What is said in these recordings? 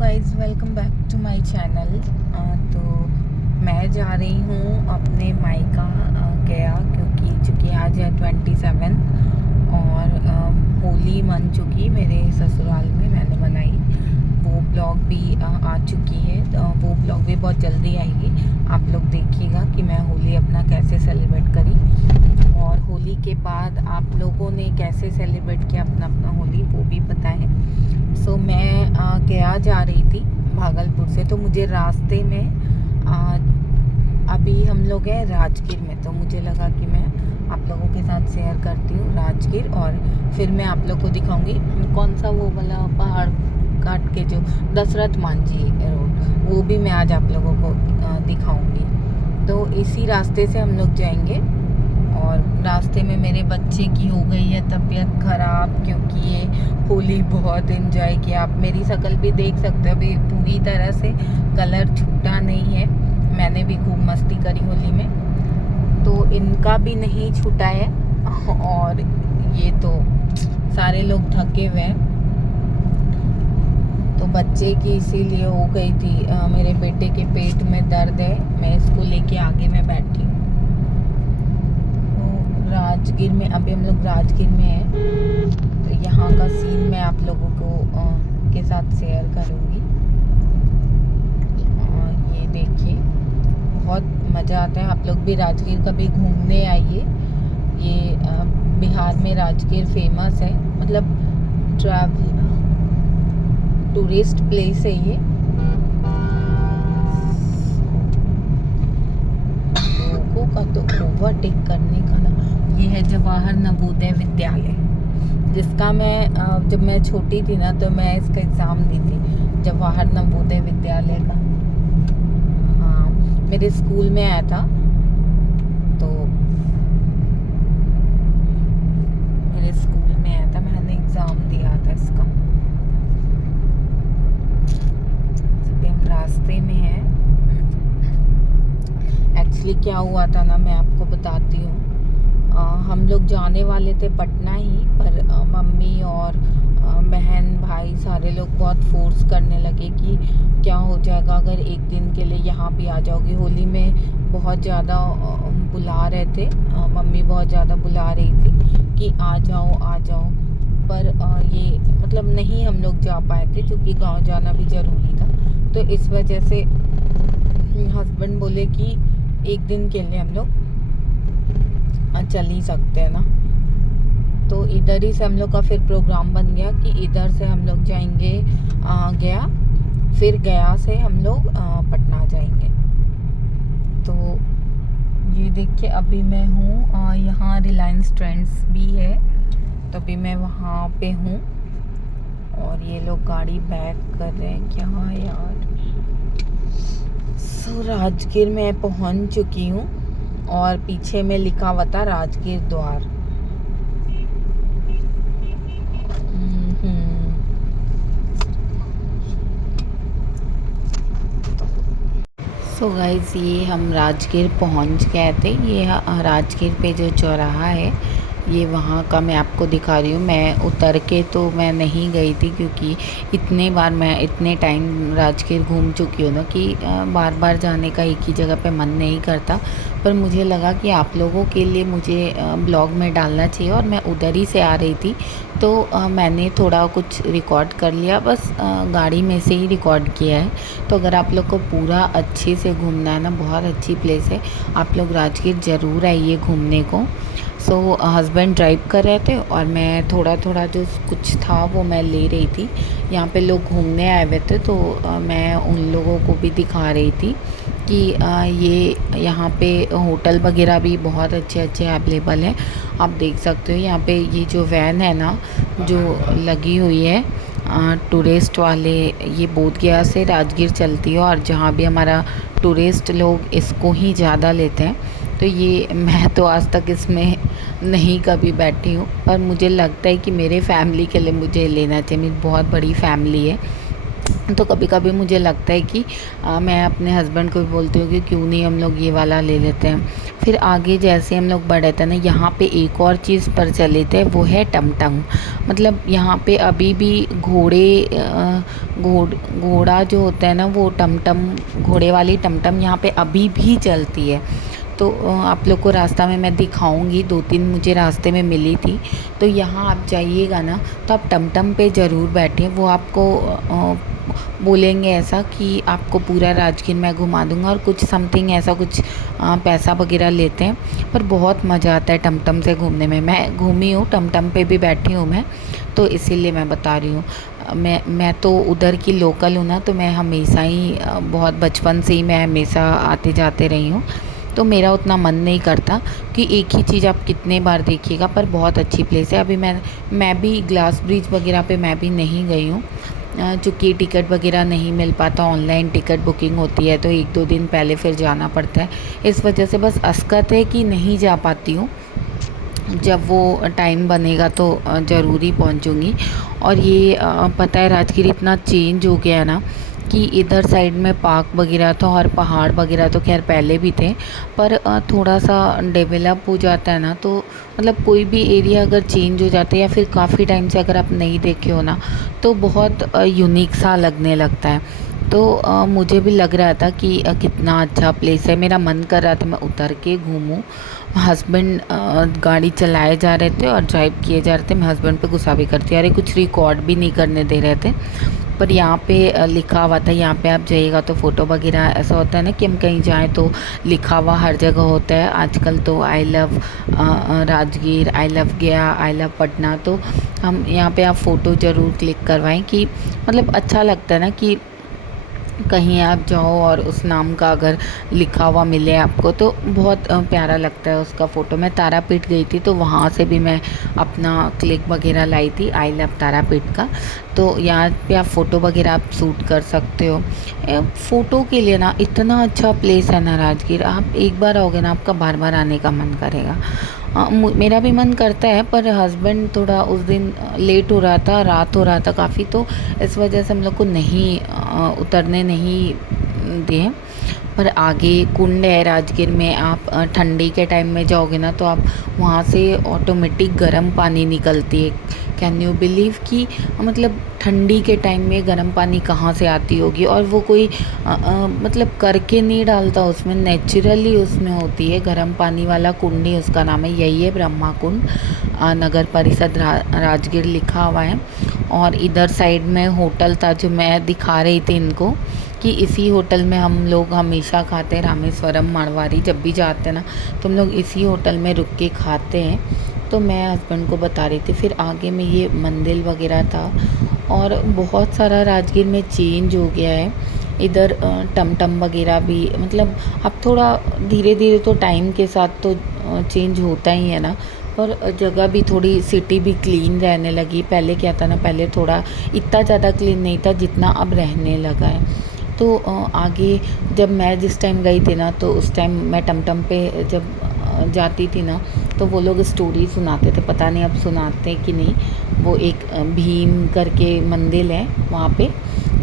Guys, welcome back to my channel. तो मैं जा रही हूँ अपने मायका गया, क्योंकि चूँकि आज है 27 और होली मन चुकी मेरे ससुराल में, मैंने मनाई। वो ब्लॉग भी आ चुकी है। वो ब्लॉग भी बहुत जल्दी आएगी। आप लोग देखिएगा कि मैं होली अपना कैसे सेलिब्रेट करी, और होली के बाद आप लोगों ने कैसे सेलिब्रेट किया अपना अपना होली, वो भी बताएं। सो मैं गया जा रही थी भागलपुर से, तो मुझे रास्ते में अभी हम लोग हैं राजगीर में, तो मुझे लगा कि मैं आप लोगों के साथ शेयर करती हूँ राजगीर, और फिर मैं आप लोग को दिखाऊंगी कौन सा वो वाला पहाड़ काट के जो दशरथ मांझी रोड, वो भी मैं आज आप लोगों को दिखाऊंगी। तो इसी रास्ते से हम लोग जाएंगे। और रास्ते में मेरे बच्चे की हो गई है तबीयत ख़राब, क्योंकि ये होली बहुत एंजॉय किया। आप मेरी शक्ल भी देख सकते हो, अभी पूरी तरह से कलर छूटा नहीं है। मैंने भी खूब मस्ती करी होली में, तो इनका भी नहीं छूटा है। और ये तो सारे लोग थके हुए हैं, तो बच्चे की इसीलिए हो गई थी। मेरे बेटे के पेट में दर्द है, मैं इसको लेके आगे में बैठी हूँ। राजगीर में अभी हम लोग राजगीर में हैं, तो यहाँ का सीन मैं आप लोगों को के साथ शेयर करूँगी। ये देखिए, बहुत मज़ा आता है। आप लोग भी राजगीर कभी घूमने आइए। ये बिहार में राजगीर फेमस है, मतलब ट्रैवल टूरिस्ट प्लेस है ये। लोगों का तो ओवरटेक करने का ना, ये है जवाहर नवोदय विद्यालय, जिसका मैं जब मैं छोटी थी ना, तो मैं इसका एग्ज़ाम दी थी, जवाहर नवोदय विद्यालय का। हाँ, मेरे स्कूल में आया था, तो मेरे स्कूल में आया था, मैंने एग्ज़ाम दिया था इसका। अभी हम रास्ते में हैं। एक्चुअली क्या हुआ था ना, मैं आपको बताती हूँ। हम लोग जाने वाले थे पटना ही, पर मम्मी और बहन भाई सारे लोग बहुत फोर्स करने लगे कि क्या हो जाएगा अगर एक दिन के लिए यहाँ भी आ जाओगी। होली में बहुत ज़्यादा बुला रहे थे, मम्मी बहुत ज़्यादा बुला रही थी कि आ जाओ आ जाओ, पर ये मतलब नहीं हम लोग जा पाए थे, क्योंकि गांव जाना भी ज़रूरी था। तो इस वजह से हस्बैंड बोले कि एक दिन के लिए हम लोग चल ही सकते हैं ना। तो इधर ही से हम लोग का फिर प्रोग्राम बन गया कि इधर से हम लोग जाएंगे गया, फिर गया से हम लोग पटना जाएंगे। तो ये देखिए, अभी मैं हूँ यहाँ रिलायंस ट्रेंड्स भी है, तो अभी मैं वहाँ पे हूँ, और ये लोग गाड़ी बैक कर रहे हैं क्या यार। सो राजगीर में पहुँच चुकी हूँ, और पीछे में लिखा हुआ था राजगीर द्वार। सो गाइज़, ये हम राजगीर पहुंच गए थे। ये राजगीर पे जो चौराहा है, ये वहाँ का मैं आपको दिखा रही हूँ। मैं उतर के तो मैं नहीं गई थी, क्योंकि इतने बार मैं इतने टाइम राजगीर घूम चुकी हूँ ना कि बार बार जाने का एक ही जगह पे मन नहीं करता। पर मुझे लगा कि आप लोगों के लिए मुझे ब्लॉग में डालना चाहिए, और मैं उधर ही से आ रही थी, तो मैंने थोड़ा कुछ रिकॉर्ड कर लिया, बस गाड़ी में से ही रिकॉर्ड किया है। तो अगर आप लोग को पूरा अच्छे से घूमना है ना, बहुत अच्छी प्लेस है, आप लोग राजगीर ज़रूर आइए घूमने को। सो हस्बैंड ड्राइव कर रहे थे, और मैं थोड़ा थोड़ा जो कुछ था वो मैं ले रही थी। यहाँ पे लोग घूमने आए हुए थे, तो मैं उन लोगों को भी दिखा रही थी कि ये यहाँ पे होटल वगैरह भी बहुत अच्छे अच्छे अवेलेबल हैं। आप देख सकते हो यहाँ पे ये जो वैन है ना, जो लगी हुई है टूरिस्ट वाले, ये बोधगया से राजगीर चलती है, और जहाँ भी हमारा टूरिस्ट लोग इसको ही ज़्यादा लेते हैं। तो ये मैं तो आज तक इसमें नहीं कभी बैठी हूँ, पर मुझे लगता है कि मेरे फैमिली के लिए मुझे लेना चाहिए। मेरी बहुत बड़ी फैमिली है, तो कभी कभी मुझे लगता है कि मैं अपने हस्बैंड को भी बोलती हूँ कि क्यों नहीं हम लोग ये वाला ले लेते हैं। फिर आगे जैसे हम लोग बढ़े थे ना, यहाँ पे एक और चीज़ प्रचलित है, वो है टमटम। मतलब यहाँ पे अभी भी घोड़ा जो होता है ना, वो टमटम, घोड़े वाली टमटम यहाँ पे अभी भी चलती है। तो आप लोग को रास्ता में मैं दिखाऊंगी, 2-3 मुझे रास्ते में मिली थी। तो यहाँ आप जाइएगा ना, तो आप टमटम पे ज़रूर बैठें। वो आपको बोलेंगे ऐसा कि आपको पूरा राजगीर मैं घुमा दूंगा, और कुछ समथिंग ऐसा कुछ पैसा वगैरह लेते हैं। पर बहुत मज़ा आता है टमटम से घूमने में। मैं घूमी हूँ, टमटम पे भी बैठी हूँ मैं, तो इसीलिए मैं बता रही हूँ। मैं तो उधर की लोकल हूँ ना, तो मैं हमेशा ही बहुत बचपन से ही मैं हमेशा आते जाते रही हूँ। तो मेरा उतना मन नहीं करता कि एक ही चीज़ आप कितने बार देखिएगा। पर बहुत अच्छी प्लेस है। अभी मैं भी ग्लास ब्रिज वगैरह पे मैं भी नहीं गई हूँ, चूँकि टिकट वगैरह नहीं मिल पाता। ऑनलाइन टिकट बुकिंग होती है, तो 1-2 दिन पहले फिर जाना पड़ता है। इस वजह से बस असकत है कि नहीं जा पाती हूँ। जब वो टाइम बनेगा तो ज़रूर ही पहुँचूँगी। और ये पता है, राजगीर इतना चेंज हो गया है ना, कि इधर साइड में पार्क वगैरह था, और पहाड़ वगैरह तो खैर पहले भी थे, पर थोड़ा सा डेवलप हो जाता है ना, तो मतलब कोई भी एरिया अगर चेंज हो जाता है या फिर काफ़ी टाइम से अगर आप नहीं देखे हो ना, तो बहुत यूनिक सा लगने लगता है। तो मुझे भी लग रहा था कि कितना अच्छा प्लेस है। मेरा मन कर रहा था मैं उतर के घूमूं। हस्बैंड गाड़ी चलाए जा रहे थे और ड्राइव किए जा रहे थे। मैं हस्बैंड पे गुस्सा भी करती, अरे कुछ रिकॉर्ड भी नहीं करने दे रहे थे। पर यहाँ पे लिखा हुआ था, यहाँ पे आप जाइएगा तो फ़ोटो वगैरह, ऐसा होता है ना कि हम कहीं जाएं तो लिखा हुआ हर जगह होता है। आजकल तो I love Rajgir, I love गया, आई लव पटना। तो हम यहाँ पे आप फ़ोटो ज़रूर क्लिक करवाएं, कि मतलब अच्छा लगता है ना कि कहीं आप जाओ और उस नाम का अगर लिखा हुआ मिले आपको, तो बहुत प्यारा लगता है उसका फ़ोटो। मैं तारापीठ गई थी, तो वहाँ से भी मैं अपना क्लिक वगैरह लाई थी, आई लव तारापीठ का। तो यहाँ पे आप फ़ोटो वगैरह आप शूट कर सकते हो। फ़ोटो के लिए ना इतना अच्छा प्लेस है ना राजगीर, आप एक बार आओगे ना, आपका बार बार आने का मन करेगा। मेरा भी मन करता है, पर हस्बैंड थोड़ा उस दिन लेट हो रहा था, रात हो रहा था काफ़ी, तो इस वजह से हम लोग को नहीं उतरने नहीं दिए। पर आगे कुंड है राजगीर में, आप ठंडी के टाइम में जाओगे ना, तो आप वहाँ से ऑटोमेटिक गर्म पानी निकलती है। कैन यू बिलीव कि मतलब ठंडी के टाइम में गर्म पानी कहाँ से आती होगी। और वो कोई मतलब करके नहीं डालता उसमें, नेचुरली उसमें होती है। गर्म पानी वाला कुंड ही उसका नाम है, यही है ब्रह्मा कुंड। नगर परिषद राजगीर लिखा हुआ है। और इधर साइड में होटल था, जो मैं दिखा रही थी इनको, कि इसी होटल में हम लोग हमेशा खाते हैं। रामेश्वरम मारवाड़ी जब भी जाते हैं ना, तो हम लोग इसी होटल में रुक के खाते हैं। तो मैं हस्बैंड को बता रही थी। फिर आगे में ये मंदिर वगैरह था, और बहुत सारा राजगीर में चेंज हो गया है। इधर टमटम वगैरह भी, मतलब अब थोड़ा धीरे धीरे तो टाइम के साथ तो चेंज होता ही है ना। पर जगह भी थोड़ी, सिटी भी क्लीन रहने लगी। पहले क्या था ना, पहले थोड़ा इतना ज़्यादा क्लीन नहीं था जितना अब रहने लगा है। तो आगे जब मैं जिस टाइम गई थी ना, तो उस टाइम मैं टमटम पे जब जाती थी ना, तो वो लोग स्टोरी सुनाते थे, पता नहीं अब सुनाते कि नहीं। वो एक भीम करके मंदिर है वहाँ पे,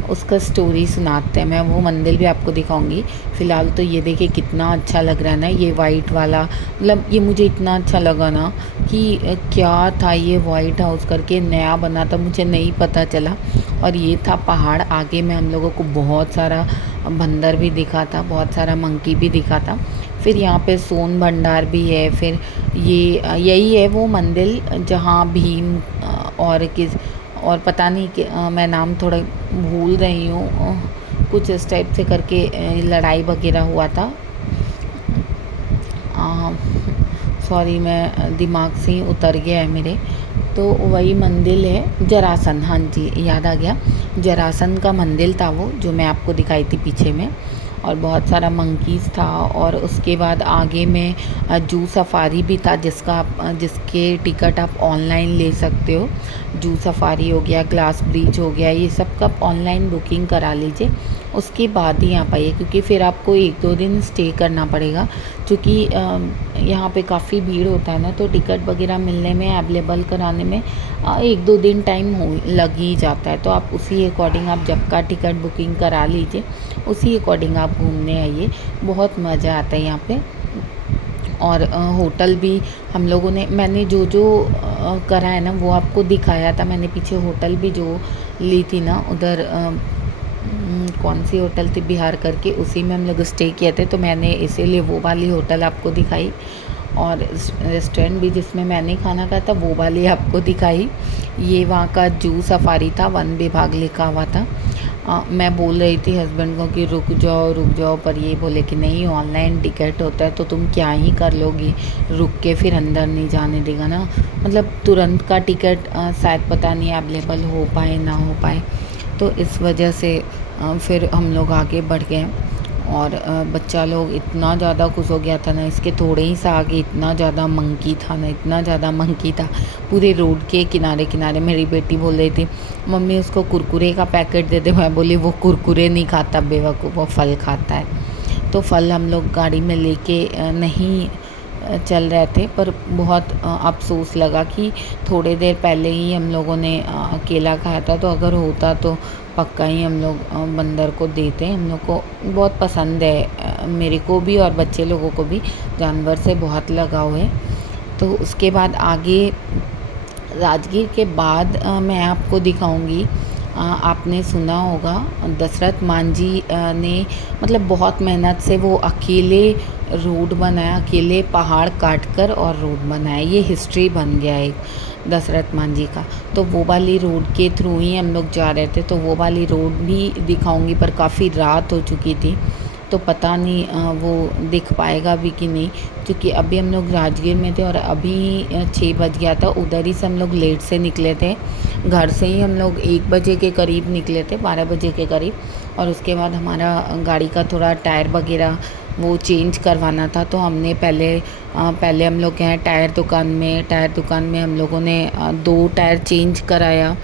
उसका स्टोरी सुनाते हैं। मैं वो मंदिर भी आपको दिखाऊंगी। फ़िलहाल तो ये देखिए कितना अच्छा लग रहा है ना, ये वाइट वाला। मतलब ये मुझे इतना अच्छा लगा ना, कि क्या था ये वाइट हाउस करके नया बना था, मुझे नहीं पता चला। और ये था पहाड़। आगे में हम लोगों को बहुत सारा बंदर भी दिखा था, बहुत सारा मंकी भी दिखा था। फिर यहाँ पे सोन भंडार भी है। फिर ये यही है वो मंदिर जहाँ भीम और किस, और पता नहीं कि मैं नाम थोड़ा भूल रही हूँ, कुछ इस टाइप से करके लड़ाई वगैरह हुआ था। सॉरी, मैं दिमाग से ही उतर गया है मेरे। तो वही मंदिर है जरासन, हाँ जी याद आ गया, जरासन का मंदिर था वो, जो मैं आपको दिखाई थी पीछे में। और बहुत सारा मंकीज़ था। और उसके बाद आगे में जू सफारी भी था, जिसके टिकट आप ऑनलाइन ले सकते हो। जू सफारी हो गया, ग्लास ब्रिज हो गया, ये सब का आप ऑनलाइन बुकिंग करा लीजिए, उसके बाद ही आप आइए, क्योंकि फिर आपको 1-2 दिन स्टे करना पड़ेगा, क्योंकि यहाँ पे काफ़ी भीड़ होता है ना, तो टिकट वगैरह मिलने में, अवेलेबल कराने में 1-2 दिन टाइम लग ही जाता है। तो आप उसी अकॉर्डिंग आप जब का टिकट बुकिंग करा लीजिए, उसी अकॉर्डिंग आप घूमने आइए, बहुत मज़ा आता है यहाँ पे। और होटल भी हम लोगों ने, मैंने जो जो करा है ना वो आपको दिखाया था। मैंने पीछे होटल भी जो ली थी ना उधर, कौन सी होटल थी, बिहार करके, उसी में हम लोग स्टे किए थे, तो मैंने इसीलिए वो वाली होटल आपको दिखाई। और रेस्टोरेंट भी जिसमें मैंने खाना खाया था वो वाली आपको दिखाई। ये वहाँ का जू सफारी था, वन विभाग लिखा हुआ था। मैं बोल रही थी हस्बैंड को कि रुक जाओ, पर ये बोले कि नहीं, ऑनलाइन टिकट होता है तो तुम क्या ही कर लोगी, रुक के फिर अंदर नहीं जाने देगा ना। मतलब तुरंत का टिकट शायद पता नहीं अवेलेबल हो पाए ना हो पाए, तो इस वजह से फिर हम लोग आगे बढ़ गए। और बच्चा लोग इतना ज़्यादा खुश हो गया था ना, इसके थोड़े ही सा आगे इतना ज़्यादा मंकी था ना, इतना ज़्यादा मंकी था पूरे रोड के किनारे किनारे। मेरी बेटी बोल रही थी, मम्मी उसको कुरकुरे का पैकेट दे दे। मैं बोली वो कुरकुरे नहीं खाता बेवकूफ़, वो फल खाता है। तो फल हम लोग गाड़ी में लेके नहीं चल रहे थे, पर बहुत अफसोस लगा कि थोड़े देर पहले ही हम लोगों ने केला खाया था, तो अगर होता तो पक्का ही हम लोग बंदर को देते। हम लोग को बहुत पसंद है, मेरे को भी और बच्चे लोगों को भी जानवर से बहुत लगाव है। तो उसके बाद आगे राजगीर के बाद मैं आपको दिखाऊंगी, आपने सुना होगा दशरथ मांझी ने मतलब बहुत मेहनत से वो अकेले रोड बनाया, अकेले पहाड़ काट कर और रोड बनाया। ये हिस्ट्री बन गया एक दशरथ मांझी का। तो वो वाली रोड के थ्रू ही हम लोग जा रहे थे, तो वो वाली रोड भी दिखाऊंगी, पर काफ़ी रात हो चुकी थी तो पता नहीं वो दिख पाएगा भी कि नहीं, क्योंकि अभी हम लोग राजगीर में थे और अभी 6 बज गया था। उधर ही से हम लोग लेट से निकले थे, घर से ही हम लोग 1 बजे के करीब निकले थे, 12 बजे के करीब। और उसके बाद हमारा गाड़ी का थोड़ा टायर वगैरह वो चेंज करवाना था, तो हमने पहले हम लोग गए टायर दुकान में हम लोगों ने 2 टायर चेंज कराया।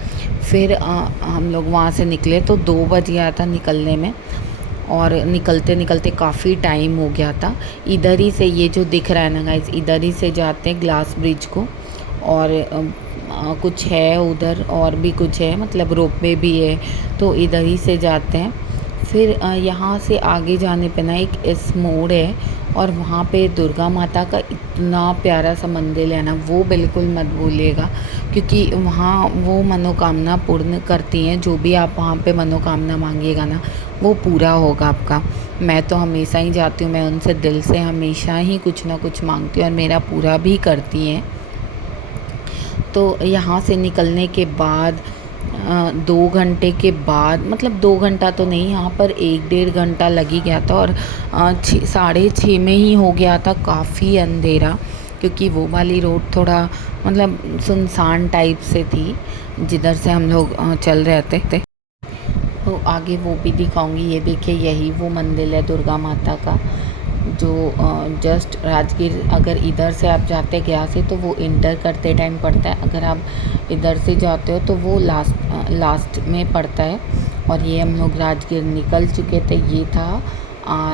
फिर हम लोग वहाँ से निकले तो 2 बज गया था निकलने में, और निकलते निकलते काफ़ी टाइम हो गया था। इधर ही से ये जो दिख रहा है ना गाइस, इधर ही से जाते हैं ग्लास ब्रिज को, और कुछ है उधर और भी कुछ है, मतलब रोपवे भी है, तो इधर ही से जाते हैं। फिर यहाँ से आगे जाने पे ना एक इस मोड़ है, और वहाँ पे दुर्गा माता का इतना प्यारा सा मंदिर है ना, वो बिल्कुल मत भूलिएगा, क्योंकि वहाँ वो मनोकामना पूर्ण करती हैं। जो भी आप वहाँ पे मनोकामना मांगिएगा ना वो पूरा होगा आपका। मैं तो हमेशा ही जाती हूँ, मैं उनसे दिल से हमेशा ही कुछ ना कुछ मांगती हूँ और मेरा पूरा भी करती हैं। तो यहाँ से निकलने के बाद 2 घंटे के बाद, मतलब 2 घंटा तो नहीं, यहाँ पर 1-1.5 घंटा लग ही गया था, और 6-6:30 में ही हो गया था काफ़ी अंधेरा, क्योंकि वो वाली रोड थोड़ा मतलब सुनसान टाइप से थी जिधर से हम लोग चल रहे थे। तो आगे वो भी दिखाऊंगी। ये देखिए, यही वो मंदिर है दुर्गा माता का, जो जस्ट राजगीर, अगर इधर से आप जाते हैं गया से तो वो इंटर करते टाइम पड़ता है, अगर आप इधर से जाते हो तो वो लास्ट में पड़ता है। और ये हम लोग राजगीर निकल चुके थे। ये था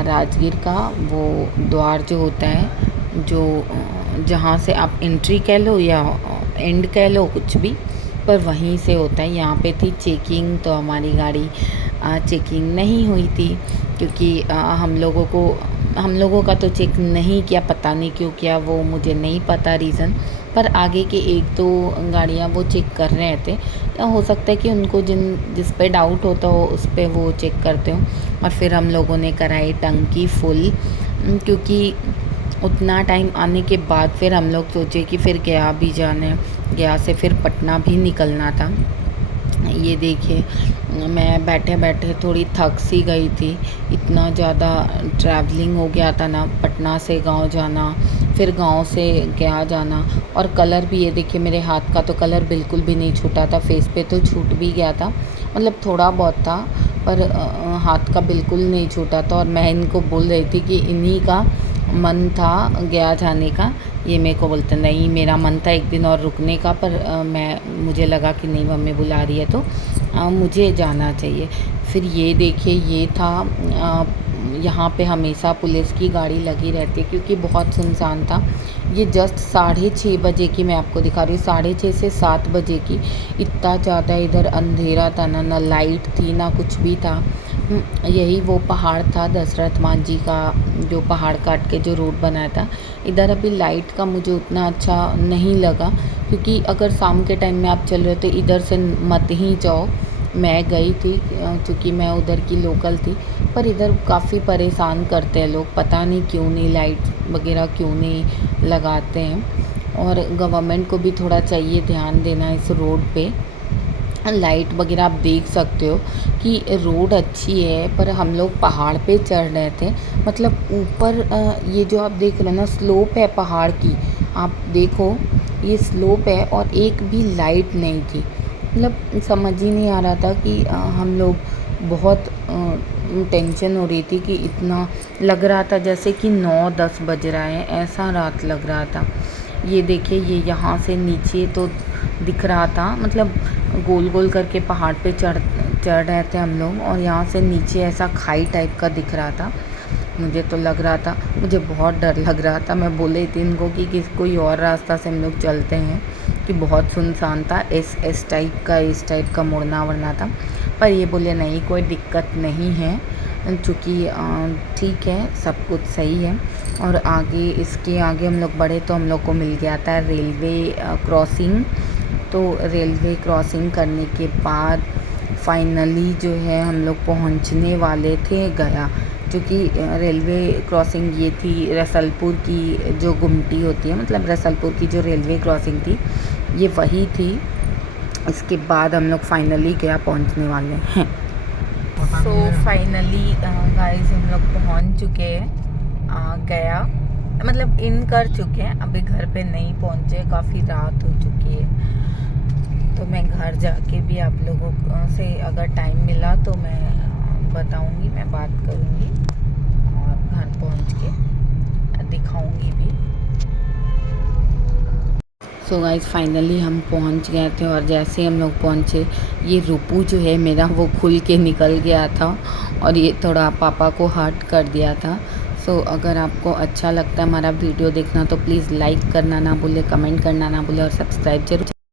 राजगीर का वो द्वार जो होता है, जो जहाँ से आप एंट्री कह लो या एंड कह लो, कुछ भी, पर वहीं से होता है। यहाँ पे थी चेकिंग, तो हमारी गाड़ी चेकिंग नहीं हुई थी, क्योंकि हम लोगों का तो चेक नहीं किया, पता नहीं क्यों किया, वो मुझे नहीं पता रीज़न। पर आगे के 1-2 गाड़ियाँ वो चेक कर रहे थे, या हो सकता है कि उनको जिस पे डाउट होता हो उस पे वो चेक करते हो। और फिर हम लोगों ने कराई टंकी फुल, क्योंकि उतना टाइम आने के बाद फिर हम लोग सोचे कि फिर गया भी जाना है, गया से फिर पटना भी निकलना था। ये देखिए, मैं बैठे बैठे थोड़ी थक सी गई थी, इतना ज़्यादा ट्रैवलिंग हो गया था ना, पटना से गांव जाना, फिर गांव से गया जाना। और कलर भी, ये देखिए मेरे हाथ का तो कलर बिल्कुल भी नहीं छूटा था, फेस पे तो छूट भी गया था, मतलब थोड़ा बहुत था, पर हाथ का बिल्कुल नहीं छूटा था। और मैं इनको बोल रही थी कि इन्हीं का मन था गया जाने का। ये मेरे को बोलते नहीं, मेरा मन था एक दिन और रुकने का, पर मुझे लगा कि नहीं मम्मी बुला रही है तो मुझे जाना चाहिए। फिर ये देखिए, ये था यहाँ पे हमेशा पुलिस की गाड़ी लगी रहती है क्योंकि बहुत सुनसान था। ये जस्ट 6:30 बजे की मैं आपको दिखा रही हूँ, 6:30 से 7 बजे की। इतना ज़्यादा इधर अंधेरा था ना लाइट थी ना कुछ भी था। यही वो पहाड़ था दशरथ मान जी का, जो पहाड़ काट के जो रोड बनाया था। इधर अभी लाइट का मुझे उतना अच्छा नहीं लगा, क्योंकि अगर शाम के टाइम में आप चल रहे हो तो इधर से मत ही जाओ। मैं गई थी क्योंकि मैं उधर की लोकल थी, पर इधर काफ़ी परेशान करते हैं लोग, पता नहीं क्यों नहीं लाइट वगैरह क्यों नहीं लगाते हैं। और गवर्नमेंट को भी थोड़ा चाहिए ध्यान देना इस रोड पे। लाइट वगैरह आप देख सकते हो कि रोड अच्छी है, पर हम लोग पहाड़ पे चढ़ रहे थे। मतलब ऊपर ये जो आप देख रहे हो ना स्लोप है पहाड़ की, आप देखो ये स्लोप है और एक भी लाइट नहीं थी। मतलब समझ ही नहीं आ रहा था कि हम लोग बहुत टेंशन हो रही थी कि इतना लग रहा था जैसे कि 9-10 बज रहा है, ऐसा रात लग रहा था। ये देखिए, ये यहाँ से नीचे तो दिख रहा था, मतलब गोल गोल करके पहाड़ पे चढ़ चढ़ रहे थे हम लोग, और यहाँ से नीचे ऐसा खाई टाइप का दिख रहा था। मुझे तो लग रहा था, मुझे बहुत डर लग रहा था। मैं बोले थी इनको कि कोई और रास्ता से हम लोग चलते हैं, कि बहुत सुनसान था, इस टाइप का मुड़ना वड़ना था। पर ये बोले नहीं कोई दिक्कत नहीं है, चूँकि ठीक है सब कुछ सही है। और आगे इसके आगे हम लोग बढ़े तो हम लोग को मिल गया था रेलवे क्रॉसिंग। तो रेलवे क्रॉसिंग करने के बाद फाइनली जो है हम लोग पहुंचने वाले थे गया, क्योंकि रेलवे क्रॉसिंग ये थी रसलपुर की जो गुमटी होती है, मतलब रसलपुर की जो रेलवे क्रॉसिंग थी ये वही थी। इसके बाद हम लोग फाइनली गया पहुंचने वाले हैं। सो फाइनली गाइस हम लोग पहुंच चुके हैं गया, मतलब इन कर चुके हैं, अभी घर पे नहीं पहुंचे, काफ़ी रात हो चुकी है। तो मैं घर जाके भी आप लोगों से अगर टाइम मिला तो मैं बताऊंगी, मैं बात करूंगी और घर पहुंच के दिखाऊंगी भी। सो गाइस फाइनली हम पहुंच गए थे, और जैसे हम लोग पहुंचे ये रूपू जो है मेरा वो खुल के निकल गया था, और ये थोड़ा पापा को हर्ट कर दिया था। सो अगर आपको अच्छा लगता है हमारा वीडियो देखना तो प्लीज़ लाइक करना ना भूले, कमेंट करना ना भूले और सब्सक्राइब जरूर